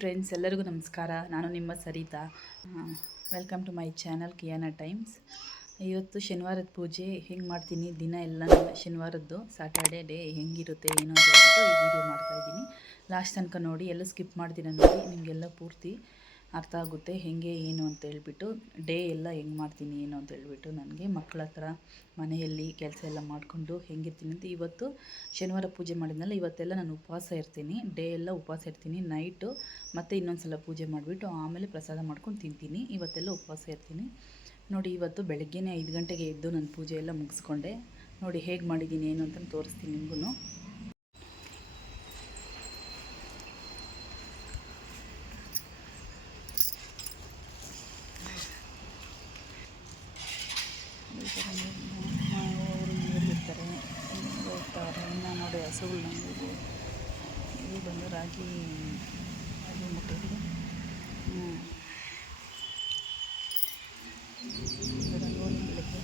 Friends, ಎಲ್ಲರಿಗೂ ನಮಸ್ಕಾರ. ನಾನು ನಿಮ್ಮ Saritha. Welcome to my channel Kiyana times. ಇವತ್ತು ಶನಿವಾರದ ಪೂಜೆ ಹೆಂಗೆ ಮಾಡ್ತೀನಿ ದಿನ ಎಲ್ಲ ಶನಿವಾರದ್ದು ಸ್ಯಾಟರ್ಡೇ ಡೇ ಹೆಂಗಿರುತ್ತೆ ಏನು ಅಂತ ಹೇಳ್ಬಿಟ್ಟು ಈ ವಿಡಿಯೋ ಮಾಡ್ತಾಯಿದ್ದೀನಿ. ಲಾಸ್ಟ್ ತನಕ ನೋಡಿ, ಎಲ್ಲ ಸ್ಕಿಪ್ ಮಾಡ್ತೀನಿ ನೋಡಿ, ನಿಮಗೆಲ್ಲ ಪೂರ್ತಿ ಅರ್ಥ ಆಗುತ್ತೆ ಹೆಂಗೆ ಏನು ಅಂತ ಹೇಳ್ಬಿಟ್ಟು. ಡೇ ಎಲ್ಲ ಹೆಂಗೆ ಮಾಡ್ತೀನಿ ಏನು ಅಂತ ಹೇಳ್ಬಿಟ್ಟು ನನಗೆ ಮಕ್ಕಳ ಹತ್ರ ಮನೆಯಲ್ಲಿ ಕೆಲಸ ಎಲ್ಲ ಮಾಡಿಕೊಂಡು ಹೆಂಗಿರ್ತೀನಿ ಅಂತ. ಇವತ್ತು ಶನಿವಾರ ಪೂಜೆ ಮಾಡಿದ್ನಲ್ಲ, ಇವತ್ತೆಲ್ಲ ನಾನು ಉಪವಾಸ ಇರ್ತೀನಿ. ಡೇ ಎಲ್ಲ ಉಪವಾಸ ಇರ್ತೀನಿ. ನೈಟು ಮತ್ತು ಇನ್ನೊಂದು ಸಲ ಪೂಜೆ ಮಾಡಿಬಿಟ್ಟು ಆಮೇಲೆ ಪ್ರಸಾದ ಮಾಡ್ಕೊಂಡು ತಿಂತೀನಿ. ಇವತ್ತೆಲ್ಲ ಉಪವಾಸ ಇರ್ತೀನಿ ನೋಡಿ. ಇವತ್ತು ಬೆಳಗ್ಗೆನೇ 5 ಗಂಟೆಗೆ ಎದ್ದು ನಾನು ಪೂಜೆ ಎಲ್ಲ ಮುಗಿಸ್ಕೊಂಡೆ. ನೋಡಿ ಹೇಗೆ ಮಾಡಿದ್ದೀನಿ ಏನು ಅಂತ ತೋರಿಸ್ತೀನಿ ನಿಮಗೂ. ಅವರು ನೀರಿರ್ತಾರೆ ಹೋಗ್ತಾರೆ. ಇನ್ನು ನೋಡಿ ಹಸುಗಳು ನಮಗೆ ಇದು ಬಂದು ರಾಗಿ ಮುಟ್ಟಿದೆ. ರಂಗೋಲಿ ಬೆಳಗ್ಗೆ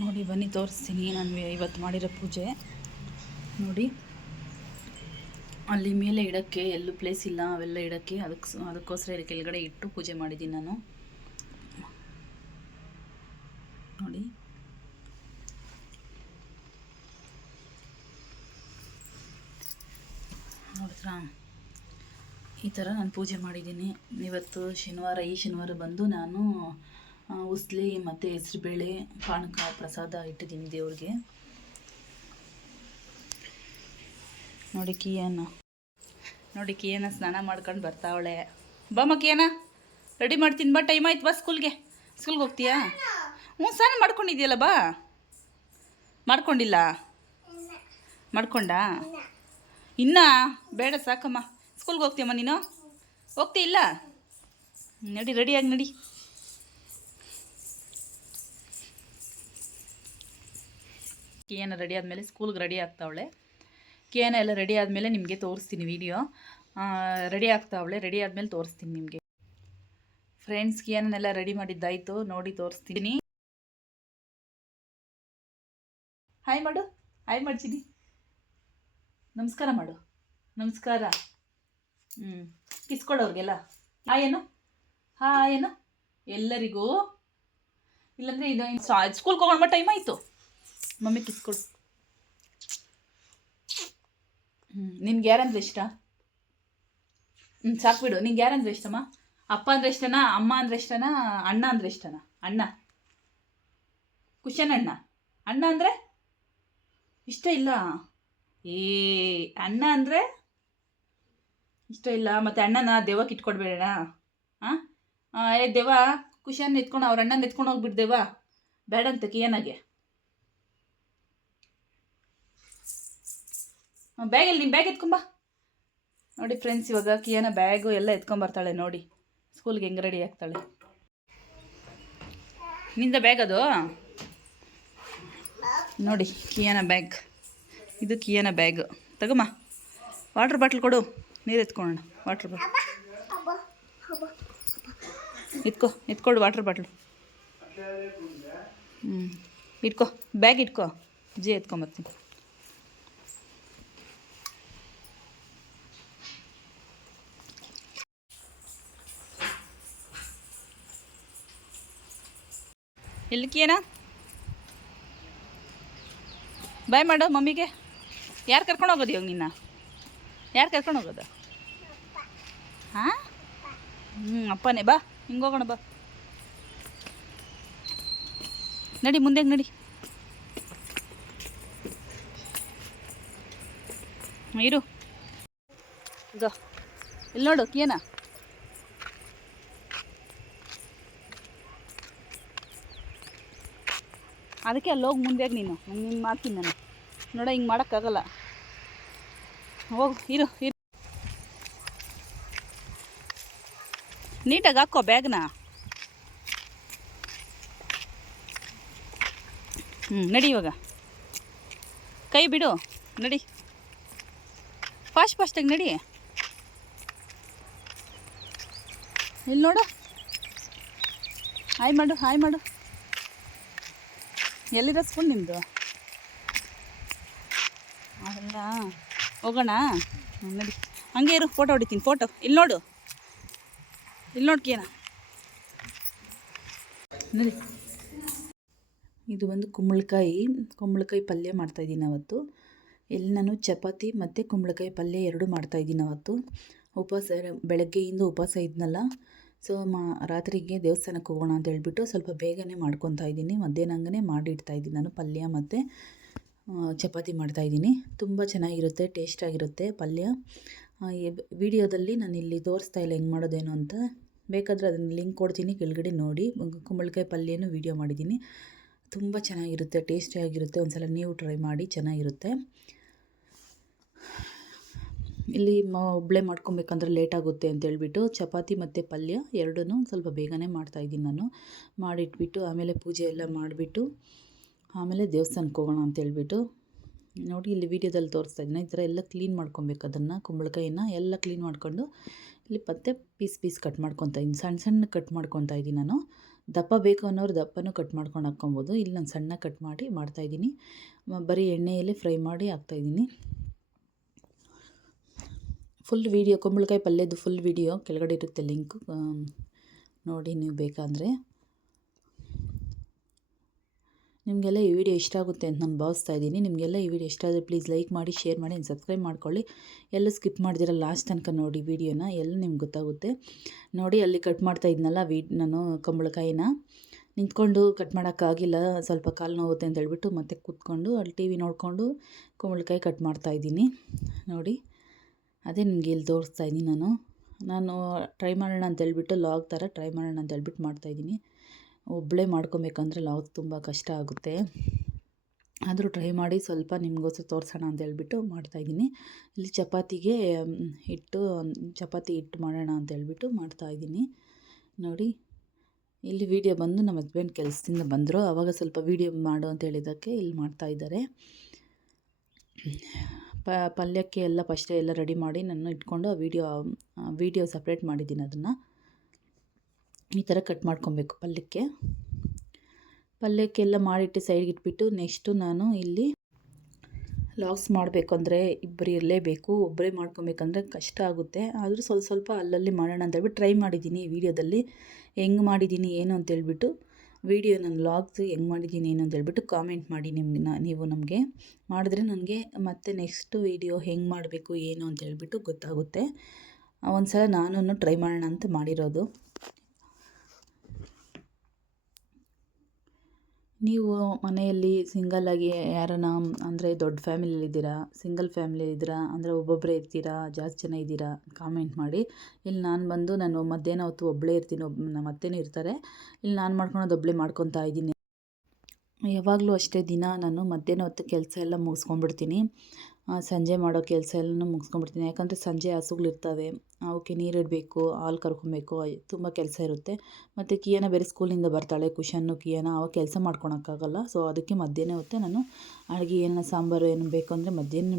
ನೋಡಿ ಬನ್ನಿ ತೋರಿಸ್ತೀನಿ ನಾನು ಇವತ್ತು ಮಾಡಿರೋ ಪೂಜೆ. ನೋಡಿ ಅಲ್ಲಿ ಮೇಲೆ ಇಡೋಕ್ಕೆ ಎಲ್ಲೂ ಪ್ಲೇಸ್ ಇಲ್ಲ, ಅವೆಲ್ಲ ಇಡೋಕ್ಕೆ ಅದಕ್ಕೋಸ್ಕರ ಕೆಳಗಡೆ ಇಟ್ಟು ಪೂಜೆ ಮಾಡಿದ್ದೀನಿ ನಾನು. ನೋಡಿ ನೋಡಿದ್ರಾ, ಈ ಥರ ನಾನು ಪೂಜೆ ಮಾಡಿದ್ದೀನಿ. ಇವತ್ತು ಶನಿವಾರ, ಈ ಶನಿವಾರ ಬಂದು ನಾನು ಉಸ್ಲಿ ಮತ್ತು ಹೆಸರುಬೇಳೆ ಪಾನಕ ಪ್ರಸಾದ ಇಟ್ಟಿದ್ದೀನಿ ದೇವ್ರಿಗೆ. ನೋಡಿ ಕಿಯಾನ ಸ್ನಾನ ಮಾಡ್ಕೊಂಡು ಬರ್ತಾವಳೆ. ಬಾಮ್ಮ ಕಿಯಾನ, ರೆಡಿ ಮಾಡ್ತೀನಿ ಬಾ, ಟೈಮ್ ಆಯ್ತು ಬಾ. ಸ್ಕೂಲ್ಗೆ ಹೋಗ್ತೀಯಾ? ಸ್ನಾನ ಮಾಡ್ಕೊಂಡಿದ್ಯಲ್ಲ, ಬಾ. ಮಾಡ್ಕೊಂಡಿಲ್ಲ? ಮಾಡ್ಕೊಂಡಾ? ಇನ್ನ ಬೇಡ ಸಾಕಮ್ಮ. ಸ್ಕೂಲ್ಗೆ ಹೋಗ್ತೀಯಮ್ಮ ನೀನು? ಹೋಗ್ತೀಯಿಲ್ಲ? ನಡಿ, ರೆಡಿಯಾಗಿ ನಡಿ. ಕಿಯಾನ ರೆಡಿ ಆದಮೇಲೆ ಸ್ಕೂಲ್ಗೆ ರೆಡಿ ಆಗ್ತಾವಳೆ. ಕಿಯಾನ ಎಲ್ಲ ರೆಡಿ ಆದಮೇಲೆ ನಿಮಗೆ ತೋರಿಸ್ತೀನಿ ವಿಡಿಯೋ. ರೆಡಿ ಆಗ್ತಾವಳೆ, ರೆಡಿ ಆದಮೇಲೆ ತೋರಿಸ್ತೀನಿ ನಿಮಗೆ. ಫ್ರೆಂಡ್ಸ್, ಕಿಯಾನೆಲ್ಲ ರೆಡಿ ಮಾಡಿದ್ದಾಯಿತು, ನೋಡಿ ತೋರಿಸ್ತೀನಿ. ಹಾಯ್ ಮಾಡು, ಹಾಯ್ ಮಾಡ್ತೀನಿ. ನಮಸ್ಕಾರ ಮಾಡು, ನಮಸ್ಕಾರ. ಕಿಸ್ಕೊಡೋರಿಗೆಲ್ಲ ಹಾಯ್ ಏನು ಎಲ್ಲರಿಗೂ. ಇಲ್ಲಾಂದರೆ ಇದು ಸ್ಕೂಲ್ಗೆ ಹೋಗೋಣ, ಟೈಮ್ ಆಯಿತು. ಮಮ್ಮಿ ಕಿಸ್ಕೊಡು. ನಿನ್ಗೆ ಯಾರಂದ್ರೆ ಇಷ್ಟ? ಸಾಕ್ಬಿಡು. ನಿಂಗೆ ಯಾರಂದ್ರೆ ಇಷ್ಟಮ್ಮ? ಅಪ್ಪ ಅಂದರೆ ಇಷ್ಟನಾ? ಅಮ್ಮ ಅಂದರೆ ಇಷ್ಟನಾ? ಅಣ್ಣ ಅಂದರೆ ಇಷ್ಟನಾ? ಅಣ್ಣ, ಕುಶನ್ ಅಣ್ಣ ಅಂದರೆ ಇಷ್ಟ ಇಲ್ಲ. ಅಣ್ಣ ಅಂದರೆ ಇಷ್ಟ ಇಲ್ಲ. ಮತ್ತು ಅಣ್ಣನ ದೆವ್ವಕ್ಕೆ ಇಟ್ಕೊಡ್ಬೇಡ. ದೆವ್ವ ಕುಶನ್ ಎತ್ಕೊಂಡು ಅವ್ರ ಅಣ್ಣನ ಎತ್ಕೊಂಡು ಹೋಗ್ಬಿಟ್ಟು ದೆವ್ವ ಬೇಡಂತ ಕಿಯಾನಾಗೆ. ಬ್ಯಾಗಲ್ಲಿ ನಿಮ್ಮ ಬ್ಯಾಗ್ ಎತ್ಕೊಂಬ. ನೋಡಿ ಫ್ರೆಂಡ್ಸ್, ಇವಾಗ ಕಿಯಾನ ಬ್ಯಾಗು ಎಲ್ಲ ಎತ್ಕೊಂಬರ್ತಾಳೆ. ನೋಡಿ ಸ್ಕೂಲ್ಗೆ ಹೆಂಗೆ ರೆಡಿ ಆಗ್ತಾಳೆ. ನಿಂದ ಬ್ಯಾಗ್ ಅದು ನೋಡಿ, ಕಿಯಾನ ಬ್ಯಾಗ್. ಇದು ಕಿಯಾನ ಬ್ಯಾಗ್. ತಗೊಮ್ಮ, ವಾಟ್ರ್ ಬಾಟ್ಲ್ ಕೊಡು, ನೀರು ಎತ್ಕೊಳ್ಳೋಣ. ವಾಟ್ರ್ ಬಾಟ್ಲ್ ಎತ್ಕೊಡು, ವಾಟ್ರ್ ಬಾಟ್ಲು. ಇಟ್ಕೊ, ಬ್ಯಾಗ್ ಇಟ್ಕೊ, ಎತ್ಕೊಂಬರ್ತೀನಿ. ಎಲ್ಲಿ ಕಿಯಾನ? ಬಾಯ್ ಮಾಡು ಮಮ್ಮಿಗೆ. ಯಾರು ಕರ್ಕೊಂಡು ಹೋಗೋದು ಇವಾಗ ನಿನ್ನ? ಯಾರು ಕರ್ಕೊಂಡು ಹೋಗೋದು? ಹಾಂ, ಅಪ್ಪನೇ. ಬಾ, ಹಿಂಗೆ ಹೋಗೋಣ, ಬಾ. ನಡಿ, ಮುಂದೆ ನಡಿ. ಇರು ಈಗ ಇಲ್ಲಿ ನೋಡು ಕಿಯಾನ. ಅದಕ್ಕೆ ಅಲ್ಲಿ ಹೋಗಿ ಮುಂದೆ ನೀನು ಮಾಡ್ತೀನಿ ನಾನು. ನೋಡ, ಹಿಂಗೆ ಮಾಡೋಕ್ಕಾಗಲ್ಲ. ಹೋಗು, ಇರು. ನೀಟಾಗಿ ಹಾಕೋ ಬ್ಯಾಗ್ನ. ನಡಿ ಇವಾಗ, ಕೈ ಬಿಡು, ನಡಿ ಫಾಸ್ಟಾಗಿ ನಡಿ. ಇಲ್ಲಿ ನೋಡು, ಹಾಯ್ ಮಾಡು. ಎಲ್ಲಿರೋ ಸ್ಕೂಲ್ ನಿಮ್ಮದು? ಅಲ್ಲ, ಹೋಗೋಣ ನಡಿ. ಹಂಗೆ ಇರು, ಫೋಟೋ ಹೊಡಿತೀನಿ. ಇಲ್ಲಿ ನೋಡು ನಡಿ. ಇದು ಒಂದು ಕುಂಬಳಕಾಯಿ ಪಲ್ಯ ಮಾಡ್ತಾಯಿದ್ದೀನಿ ಅವತ್ತು. ಇಲ್ಲಿ ನಾನು ಚಪಾತಿ ಮತ್ತು ಕುಂಬಳಕಾಯಿ ಪಲ್ಯ ಎರಡೂ ಮಾಡ್ತಾಯಿದ್ದೀನಿ ಅವತ್ತು. ಉಪವಾಸ, ಬೆಳಗ್ಗೆಯಿಂದ ಉಪವಾಸ ಇದ್ನಲ್ಲ, ಸೊ ರಾತ್ರಿಗೆ ದೇವಸ್ಥಾನಕ್ಕೆ ಹೋಗೋಣ ಅಂತ ಹೇಳ್ಬಿಟ್ಟು ಸ್ವಲ್ಪ ಬೇಗನೆ ಮಾಡ್ಕೊತಾ ಇದ್ದೀನಿ. ಮಧ್ಯಾಹ್ನಂಗನೇ ಮಾಡಿಡ್ತಾಯಿದ್ದೀನಿ ನಾನು ಪಲ್ಯ ಮತ್ತು ಚಪಾತಿ ಮಾಡ್ತಾಯಿದ್ದೀನಿ. ತುಂಬ ಚೆನ್ನಾಗಿರುತ್ತೆ, ಟೇಸ್ಟಾಗಿರುತ್ತೆ ಪಲ್ಯ. ವಿಡಿಯೋದಲ್ಲಿ ನಾನು ಇಲ್ಲಿ ತೋರಿಸ್ತಾ ಇಲ್ಲ ಹೆಂಗೆ ಮಾಡೋದೇನು ಅಂತ. ಬೇಕಾದರೆ ಅದನ್ನು ಲಿಂಕ್ ಕೊಡ್ತೀನಿ, ಕೆಳಗಡೆ ನೋಡಿ. ಕುಂಬಳಕಾಯಿ ಪಲ್ಯನೂ ವೀಡಿಯೋ ಮಾಡಿದ್ದೀನಿ. ತುಂಬ ಚೆನ್ನಾಗಿರುತ್ತೆ, ಟೇಸ್ಟಿಯಾಗಿರುತ್ತೆ. ಒಂದು ಸಲ ನೀವು ಟ್ರೈ ಮಾಡಿ, ಚೆನ್ನಾಗಿರುತ್ತೆ. ಇಲ್ಲಿ ಒಬ್ಬಳೇ ಮಾಡ್ಕೊಬೇಕಂದ್ರೆ ಲೇಟಾಗುತ್ತೆ ಅಂತೇಳ್ಬಿಟ್ಟು ಚಪಾತಿ ಮತ್ತು ಪಲ್ಯ ಎರಡೂ ಸ್ವಲ್ಪ ಬೇಗನೆ ಮಾಡ್ತಾಯಿದ್ದೀನಿ ನಾನು. ಮಾಡಿಟ್ಬಿಟ್ಟು ಆಮೇಲೆ ಪೂಜೆ ಎಲ್ಲ ಮಾಡಿಬಿಟ್ಟು ಆಮೇಲೆ ದೇವಸ್ಥಾನಕ್ಕೆ ಹೋಗೋಣ ಅಂತೇಳ್ಬಿಟ್ಟು ನೋಡಿ ಇಲ್ಲಿ ವೀಡಿಯೋದಲ್ಲಿ ತೋರಿಸ್ತಾ ಇದ್ದೀನಿ. ಈ ಥರ ಎಲ್ಲ ಕ್ಲೀನ್ ಮಾಡ್ಕೊಬೇಕು. ಅದನ್ನು ಕುಂಬಳಕಾಯಿನ ಎಲ್ಲ ಕ್ಲೀನ್ ಮಾಡ್ಕೊಂಡು ಇಲ್ಲಿ ಮತ್ತೆ ಪೀಸ್ ಕಟ್ ಮಾಡ್ಕೊತಾ ಇದ್ದೀನಿ. ಸಣ್ಣ ಕಟ್ ಮಾಡ್ಕೊತಾ ಇದ್ದೀನಿ ನಾನು. ದಪ್ಪ ಬೇಕು ಅನ್ನೋರು ದಪ್ಪನೂ ಕಟ್ ಮಾಡ್ಕೊಂಡು ಹಾಕ್ಕೊಬೋದು. ಇಲ್ಲಿ ನಾನು ಸಣ್ಣ ಕಟ್ ಮಾಡಿ ಮಾಡ್ತಾಯಿದ್ದೀನಿ. ಬರೀ ಎಣ್ಣೆಯಲ್ಲಿ ಫ್ರೈ ಮಾಡಿ ಹಾಕ್ತಾಯಿದ್ದೀನಿ. ಫುಲ್ ವೀಡಿಯೋ, ಕುಂಬಳಕಾಯಿ ಪಲ್ಯದ್ದು ಫುಲ್ ವೀಡಿಯೋ ಕೆಳಗಡೆ ಇರುತ್ತೆ, ಲಿಂಕು ನೋಡಿ ನೀವು ಬೇಕಾದರೆ. ನಿಮಗೆಲ್ಲ ಈ ವಿಡಿಯೋ ಇಷ್ಟ ಆಗುತ್ತೆ ಅಂತ ನಾನು ಭಾವಿಸ್ತಾ ಇದ್ದೀನಿ. ನಿಮಗೆಲ್ಲ ಈ ವಿಡಿಯೋ ಇಷ್ಟ ಆದರೆ ಪ್ಲೀಸ್ ಲೈಕ್ ಮಾಡಿ, ಶೇರ್ ಮಾಡಿ, ಸಬ್ಸ್ಕ್ರೈಬ್ ಮಾಡ್ಕೊಳ್ಳಿ. ಎಲ್ಲೂ ಸ್ಕಿಪ್ ಮಾಡ್ದಿರ ಲಾಸ್ಟ್ ತನಕ ನೋಡಿ ವಿಡಿಯೋನ, ಎಲ್ಲ ನಿಮ್ಗೆ ಗೊತ್ತಾಗುತ್ತೆ. ನೋಡಿ ಅಲ್ಲಿ ಕಟ್ ಮಾಡ್ತಾ ಇದ್ನಲ್ಲ ನಾನು ಕುಂಬಳಕಾಯಿನ ನಿಂತ್ಕೊಂಡು ಕಟ್ ಮಾಡೋಕ್ಕಾಗಿಲ್ಲ, ಸ್ವಲ್ಪ ಕಾಲು ನೋವುತ್ತೆ ಅಂತ ಹೇಳ್ಬಿಟ್ಟು ಮತ್ತೆ ಕೂತ್ಕೊಂಡು ಅಲ್ಲಿ ಟಿ ವಿ ನೋಡಿಕೊಂಡು ಕುಂಬಳಕಾಯಿ ಕಟ್ ಮಾಡ್ತಾಯಿದ್ದೀನಿ. ನೋಡಿ ಅದೇ ನಿಮಗೆ ಇಲ್ಲಿ ತೋರಿಸ್ತಾ ಇದ್ದೀನಿ. ನಾನು ಟ್ರೈ ಮಾಡೋಣ ಅಂತೇಳ್ಬಿಟ್ಟು ಲಾಗ್ ಥರ ಟ್ರೈ ಮಾಡೋಣ ಅಂತೇಳ್ಬಿಟ್ಟು ಮಾಡ್ತಾಯಿದ್ದೀನಿ. ಒಬ್ಬಳೇ ಮಾಡ್ಕೊಬೇಕಂದ್ರೆ ಲಾಗ್ ತುಂಬ ಕಷ್ಟ ಆಗುತ್ತೆ. ಆದರೂ ಟ್ರೈ ಮಾಡಿ ಸ್ವಲ್ಪ ನಿಮಗೋಸ್ಕರ ತೋರಿಸೋಣ ಅಂತೇಳ್ಬಿಟ್ಟು ಮಾಡ್ತಾಯಿದ್ದೀನಿ. ಇಲ್ಲಿ ಚಪಾತಿ ಹಿಟ್ಟು ಮಾಡೋಣ ಅಂತೇಳ್ಬಿಟ್ಟು ಮಾಡ್ತಾಯಿದ್ದೀನಿ. ನೋಡಿ ಇಲ್ಲಿ ವೀಡಿಯೋ ಬಂದು ನಮ್ಮ ಹಸ್ಬೆಂಡ್ ಕೆಲಸದಿಂದ ಬಂದರು, ಆವಾಗ ಸ್ವಲ್ಪ ವೀಡಿಯೋ ಮಾಡು ಅಂತ ಹೇಳಿದ್ದಕ್ಕೆ ಇಲ್ಲಿ ಮಾಡ್ತಾಯಿದ್ದಾರೆ. ಪಲ್ಯಕ್ಕೆ ಎಲ್ಲ ಫಸ್ಟೇ ಎಲ್ಲ ರೆಡಿ ಮಾಡಿ ನಾನು ಇಟ್ಕೊಂಡು ವೀಡಿಯೋ ಸಪ್ರೇಟ್ ಮಾಡಿದ್ದೀನಿ. ಅದನ್ನು ಈ ಥರ ಕಟ್ ಮಾಡ್ಕೊಬೇಕು. ಪಲ್ಯಕ್ಕೆಲ್ಲ ಮಾಡಿಟ್ಟು ಸೈಡ್ಗೆ ಇಟ್ಬಿಟ್ಟು ನೆಕ್ಸ್ಟು ನಾನು ಇಲ್ಲಿ ಲಾಗ್ಸ್ ಮಾಡಬೇಕು ಅಂದರೆ ಇಬ್ಬರು ಇರಲೇಬೇಕು. ಒಬ್ಬರೇ ಮಾಡ್ಕೊಬೇಕಂದ್ರೆ ಕಷ್ಟ ಆಗುತ್ತೆ. ಆದರೂ ಸ್ವಲ್ಪ ಅಲ್ಲಲ್ಲಿ ಮಾಡೋಣ ಅಂತ ಹೇಳ್ಬಿಟ್ಟು ಟ್ರೈ ಮಾಡಿದ್ದೀನಿ. ಈ ವಿಡಿಯೋದಲ್ಲಿ ಹೆಂಗೆ ಮಾಡಿದ್ದೀನಿ ಏನು ಅಂತೇಳ್ಬಿಟ್ಟು ವಿಡಿಯೋ ನಾನು ಲಾಗ್ಸ್ ಹೆಂಗೆ ಮಾಡಿದ್ದೀನಿ ಏನು ಅಂತೇಳ್ಬಿಟ್ಟು ಕಾಮೆಂಟ್ ಮಾಡಿ ನೀವು ನಮಗೆ ಮಾಡಿದ್ರೆ ನನಗೆ ಮತ್ತೆ ನೆಕ್ಸ್ಟ್ ವಿಡಿಯೋ ಹೆಂಗೆ ಮಾಡಬೇಕು ಏನು ಅಂತೇಳ್ಬಿಟ್ಟು ಗೊತ್ತಾಗುತ್ತೆ. ಒಂದು ಸಲ ನಾನು ಟ್ರೈ ಮಾಡೋಣ ಅಂತ ಮಾಡಿರೋದು. ನೀವು ಮನೆಯಲ್ಲಿ ಸಿಂಗಲ್ಲಾಗಿ ಯಾರನ್ನ ಅಂದರೆ ದೊಡ್ಡ ಫ್ಯಾಮಿಲಿಯಲ್ಲಿದ್ದೀರಾ, ಸಿಂಗಲ್ ಫ್ಯಾಮಿಲಿಯಲ್ಲಿದ್ದೀರಾ, ಅಂದರೆ ಒಬ್ಬೊಬ್ಬರೇ ಇರ್ತೀರಾ, ಜಾಸ್ತಿ ಜನ ಇದ್ದೀರಾ, ಕಾಮೆಂಟ್ ಮಾಡಿ. ಇಲ್ಲಿ ನಾನು ಮಧ್ಯಾಹ್ನ ಹೊತ್ತು ಒಬ್ಬಳೇ ಇರ್ತೀನಿ, ನಮ್ಮ ಅತ್ತೆನೂ ಇರ್ತಾರೆ. ಇಲ್ಲಿ ನಾನು ಮಾಡ್ಕೊಳೋದು ಒಬ್ಬಳೇ ಮಾಡ್ಕೊತಾ ಇದ್ದೀನಿ. ಯಾವಾಗಲೂ ಅಷ್ಟೇ, ದಿನ ನಾನು ಮಧ್ಯಾಹ್ನ ಹೊತ್ತು ಕೆಲಸ ಎಲ್ಲ ಮುಗಿಸ್ಕೊಂಡ್ಬಿಡ್ತೀನಿ. ಸಂಜೆ ಮಾಡೋ ಕೆಲಸ ಎಲ್ಲನೂ ಮುಗಿಸ್ಕೊಂಡ್ಬಿಡ್ತೀನಿ. ಯಾಕಂದರೆ ಸಂಜೆ ಹಸುಗಳಿರ್ತವೆ, ಅವಕ್ಕೆ ನೀರಿಡಬೇಕು, ಹಾಲು ಕರ್ಕೊಬೇಕು, ತುಂಬ ಕೆಲಸ ಇರುತ್ತೆ. ಮತ್ತು ಕಿಯಾನ ಬೇರೆ ಸ್ಕೂಲಿಂದ ಬರ್ತಾಳೆ, ಕುಶನ್ನು ಕಿಯಾನ, ಅವಾಗ ಕೆಲಸ ಮಾಡ್ಕೊಳಕ್ಕಾಗಲ್ಲ. ಸೊ ಅದಕ್ಕೆ ಮಧ್ಯಾಹ್ನ ಹೊತ್ತೆ ನಾನು ಅಡುಗೆ ಸಾಂಬಾರು ಏನು ಬೇಕು ಅಂದರೆ ಮಧ್ಯಾಹ್ನ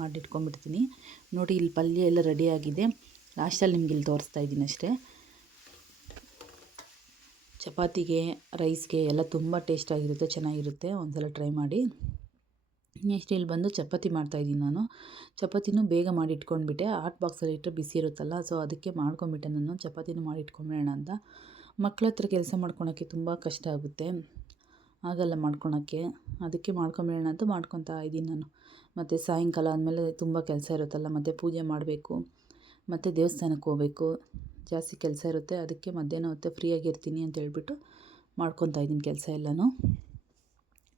ಮಾಡಿಟ್ಕೊಂಡ್ಬಿಡ್ತೀನಿ. ನೋಡಿ ಇಲ್ಲಿ ಪಲ್ಯ ಎಲ್ಲ ರೆಡಿಯಾಗಿದೆ. ಲಾಸ್ಟಲ್ಲಿ ನಿಮ್ಗೆ ಇಲ್ಲಿ ತೋರಿಸ್ತಾ ಇದ್ದೀನಿ ಅಷ್ಟೇ. ಚಪಾತಿಗೆ, ರೈಸ್ಗೆ ಎಲ್ಲ ತುಂಬ ಟೇಸ್ಟಾಗಿರುತ್ತೆ, ಚೆನ್ನಾಗಿರುತ್ತೆ. ಒಂದ್ಸಲ ಟ್ರೈ ಮಾಡಿ. ನೆಕ್ಸ್ಟ್ ಇಲ್ಲಿ ಬಂದು ಚಪಾತಿ ಮಾಡ್ತಾಯಿದ್ದೀನಿ ನಾನು. ಚಪಾತಿನೂ ಬೇಗ ಮಾಡಿ ಇಟ್ಕೊಂಡ್ಬಿಟ್ಟೆ. ಹಾಟ್ ಬಾಕ್ಸಲ್ಲಿ ಇಟ್ಟರೆ ಬಿಸಿ ಇರುತ್ತಲ್ಲ, ಸೊ ಅದಕ್ಕೆ ಮಾಡ್ಕೊಂಬಿಟ್ಟೆ ನಾನು. ಚಪಾತಿನೂ ಮಾಡಿ ಇಟ್ಕೊಂಬಿಡೋಣ ಅಂತ. ಮಕ್ಕಳ ಹತ್ರ ಕೆಲಸ ಮಾಡ್ಕೊಳೋಕ್ಕೆ ತುಂಬ ಕಷ್ಟ ಆಗುತ್ತೆ, ಆಗಲ್ಲ ಮಾಡ್ಕೊಳೋಕ್ಕೆ. ಅದಕ್ಕೆ ಮಾಡ್ಕೊಂಬಿಡೋಣ ಅಂತ ಮಾಡ್ಕೊತಾ ಇದ್ದೀನಿ ನಾನು. ಮತ್ತು ಸಾಯಂಕಾಲ ಆದಮೇಲೆ ತುಂಬ ಕೆಲಸ ಇರುತ್ತಲ್ಲ, ಮತ್ತು ಪೂಜೆ ಮಾಡಬೇಕು, ಮತ್ತು ದೇವಸ್ಥಾನಕ್ಕೆ ಹೋಗಬೇಕು, ಜಾಸ್ತಿ ಕೆಲಸ ಇರುತ್ತೆ. ಅದಕ್ಕೆ ಮಧ್ಯಾಹ್ನ ಹೊತ್ತು ಫ್ರೀಯಾಗಿರ್ತೀನಿ ಅಂತ ಹೇಳ್ಬಿಟ್ಟು ಮಾಡ್ಕೊತಾ ಇದ್ದೀನಿ ಕೆಲಸ ಎಲ್ಲನೂ.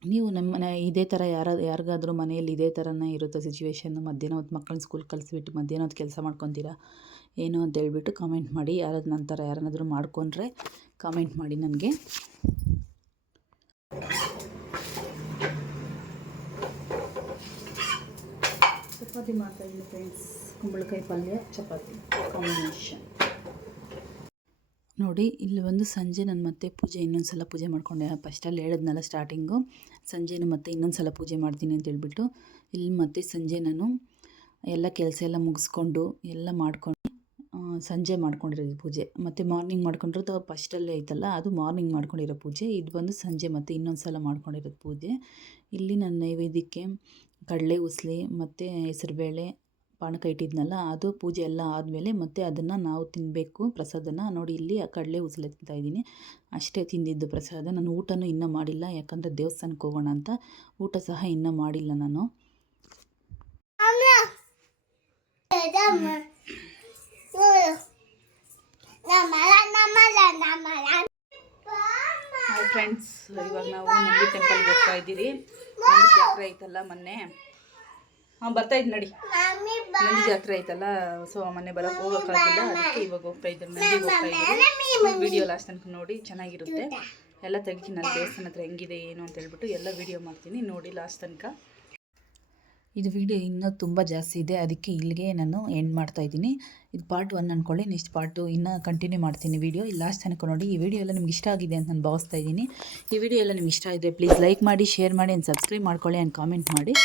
ನೀವು ನಮ್ಮ ಮನೆ ಇದೇ ಥರ ಯಾರಿಗಾದ್ರೂ ಮನೆಯಲ್ಲಿ ಇದೇ ಥರನೇ ಇರುತ್ತೆ ಸಿಚುವೇಶನ್ನು, ಮಧ್ಯಾಹ್ನ ಹೊತ್ತು ಮಕ್ಕಳನ್ನ ಸ್ಕೂಲ್ ಕಳಿಸ್ಬಿಟ್ಟು ಮಧ್ಯಾಹ್ನ ಹೊತ್ತು ಕೆಲಸ ಮಾಡ್ಕೊತೀರಾ ಏನು ಅಂತ ಹೇಳ್ಬಿಟ್ಟು ಕಾಮೆಂಟ್ ಮಾಡಿ. ನಂತರ ಯಾರನ್ನಾದರೂ ಮಾಡ್ಕೊಂಡ್ರೆ ಕಾಮೆಂಟ್ ಮಾಡಿ ನನಗೆ. ಚಪಾತಿ ಮಾಡ್ತಾಯಿದ್ದೀನಿ ಫ್ರೆಂಡ್ಸ್. ಕುಂಬಳಕಾಯಿ ಪಲ್ಯ ಚಪಾತಿ ಕಾಂಬಿನೇಷನ್. ನೋಡಿ ಇಲ್ಲಿ ಒಂದು ಸಂಜೆ ನಾನು ಮತ್ತೆ ಪೂಜೆ ಇನ್ನೊಂದು ಸಲ ಪೂಜೆ ಮಾಡಿಕೊಂಡೆ. ಫಸ್ಟಲ್ಲಿ ಹೇಳಿದ್ನಲ್ಲ ಸ್ಟಾರ್ಟಿಂಗು ಸಂಜೆನೂ ಮತ್ತೆ ಇನ್ನೊಂದು ಸಲ ಪೂಜೆ ಮಾಡ್ತೀನಿ ಅಂತ ಹೇಳ್ಬಿಟ್ಟು, ಇಲ್ಲಿ ಮತ್ತೆ ಸಂಜೆ ನಾನು ಎಲ್ಲ ಕೆಲಸ ಎಲ್ಲ ಮುಗಿಸ್ಕೊಂಡು ಎಲ್ಲ ಮಾಡ್ಕೊಂಡು ಸಂಜೆ ಮಾಡ್ಕೊಂಡಿರೋದು ಪೂಜೆ. ಮತ್ತು ಮಾರ್ನಿಂಗ್ ಮಾಡ್ಕೊಂಡಿರೋದು ಫಸ್ಟಲ್ಲೇ ಐತಲ್ಲ ಅದು ಮಾರ್ನಿಂಗ್ ಮಾಡ್ಕೊಂಡಿರೋ ಪೂಜೆ. ಇದು ಬಂದು ಸಂಜೆ ಮತ್ತು ಇನ್ನೊಂದು ಸಲ ಮಾಡ್ಕೊಂಡಿರೋದು ಪೂಜೆ. ಇಲ್ಲಿ ನನ್ನ ನೈವೇದ್ಯಕ್ಕೆ ಕಡಲೆ ಉಸ್ಲಿ ಮತ್ತು ಹೆಸರುಬೇಳೆ ಪಾನಕ ಇಟ್ಟಿದ್ನಲ್ಲ ಅದು ಪೂಜೆ ಎಲ್ಲ ಆದಮೇಲೆ ಮತ್ತು ಅದನ್ನು ನಾವು ತಿನ್ನಬೇಕು ಪ್ರಸಾದನ. ನೋಡಿ ಇಲ್ಲಿ ಆ ಕಡಲೆ ಉಸ್ಲಿ ತಿಂತಾಯಿದ್ದೀನಿ, ಅಷ್ಟೇ ತಿಂದಿದ್ದು ಪ್ರಸಾದ. ನಾನು ಊಟನೂ ಇನ್ನೂ ಮಾಡಿಲ್ಲ, ಯಾಕಂದರೆ ದೇವಸ್ಥಾನಕ್ಕೆ ಹೋಗೋಣ ಅಂತ. ಊಟ ಸಹ ಇನ್ನೂ ಮಾಡಿಲ್ಲ ನಾನು. ಹಾಯ್ ಫ್ರೆಂಡ್ಸ್, ಇವಾಗ ನಾವು ನಂದಿ ಟೆಂಪಲ್ಗೆ ಹೋಗ್ತಾ ಇದ್ದೀರಿ. ನಂದಿ ಜಾತ್ರೆ ಐತಲ್ಲ ಮೊನ್ನೆ, ಬರ್ತಾಯಿದ್ದು ನಡಿ. ನಂದಿ ಜಾತ್ರೆ ಐತಲ್ಲ, ಸೊ ಮೊನ್ನೆ ಬರೋಕ್ಕೆ ಹೋಗೋಕ್ಕಾಗಿಲ್ಲ, ಅದಕ್ಕೆ ಇವಾಗ ಹೋಗ್ತಾ ಇದ್ದೀರಿ, ನಂದಿಗೆ ಹೋಗ್ತಾ ಇದ್ದೀರಿ. ವಿಡಿಯೋ ಲಾಸ್ಟ್ ತನಕ ನೋಡಿ, ಚೆನ್ನಾಗಿರುತ್ತೆ. ಎಲ್ಲ ತೆಗಿತೀನಿ ನಾನು ದೇವಸ್ಥಾನ ಹತ್ರ ಹೆಂಗಿದೆ ಏನು ಅಂತ ಹೇಳ್ಬಿಟ್ಟು ಎಲ್ಲ ವಿಡಿಯೋ ಮಾಡ್ತೀನಿ, ನೋಡಿ ಲಾಸ್ಟ್ ತನಕ. ಇದು ವಿಡಿಯೋ ಇನ್ನೂ ತುಂಬ ಜಾಸ್ತಿ ಇದೆ, ಅದಕ್ಕೆ ಇಲ್ಲಿಗೆ ನಾನು ಎಂಡ್ ಮಾಡ್ತಾಯಿದ್ದೀನಿ. ಇದು ಪಾರ್ಟ್ 1 ಅಂದ್ಕೊಳ್ಳಿ. ನೆಕ್ಸ್ಟ್ ಪಾರ್ಟ್ 2 ಇನ್ನೂ ಕಂಟಿನ್ಯೂ ಮಾಡ್ತೀನಿ ವಿಡಿಯೋ. ಇಲ್ಲಿ ಲಾಸ್ಟ್ ತನಕ ನೋಡಿ. ಈ ವಿಡಿಯೋ ಎಲ್ಲ ನಿಮ್ಗೆ ಇಷ್ಟ ಆಗಿದೆ ಅಂತ ನಾನು ಭಾವಿಸ್ತಾ ಇದ್ದೀನಿ. ಈ ವಿಡಿಯೋ ಎಲ್ಲ ನಿಮ್ಗೆ ಇಷ್ಟ ಆಗಿದೆ ಪ್ಲೀಸ್ ಲೈಕ್ ಮಾಡಿ, ಶೇರ್ ಮಾಡಿ, ಆ್ಯಂಡ್ ಸಬ್ಸ್ಕ್ರೈಬ್ ಮಾಡ್ಕೊಳ್ಳಿ, ಆ್ಯಂಡ್ ಕಾಮೆಂಟ್ ಮಾಡಿ.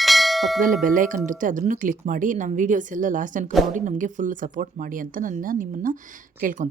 ಪಕ್ಕದಲ್ಲೇ ಬೆಲ್ ಐಕನ್ ಇರುತ್ತೆ, ಅದನ್ನು ಕ್ಲಿಕ್ ಮಾಡಿ. ನಮ್ಮ ವೀಡಿಯೋಸ್ ಎಲ್ಲ ಲಾಸ್ಟ್ ತನಕ ನೋಡಿ ನಮಗೆ ಫುಲ್ ಸಪೋರ್ಟ್ ಮಾಡಿ ಅಂತ ನಿಮ್ಮನ್ನು ಕೇಳ್ಕೊತೀನಿ.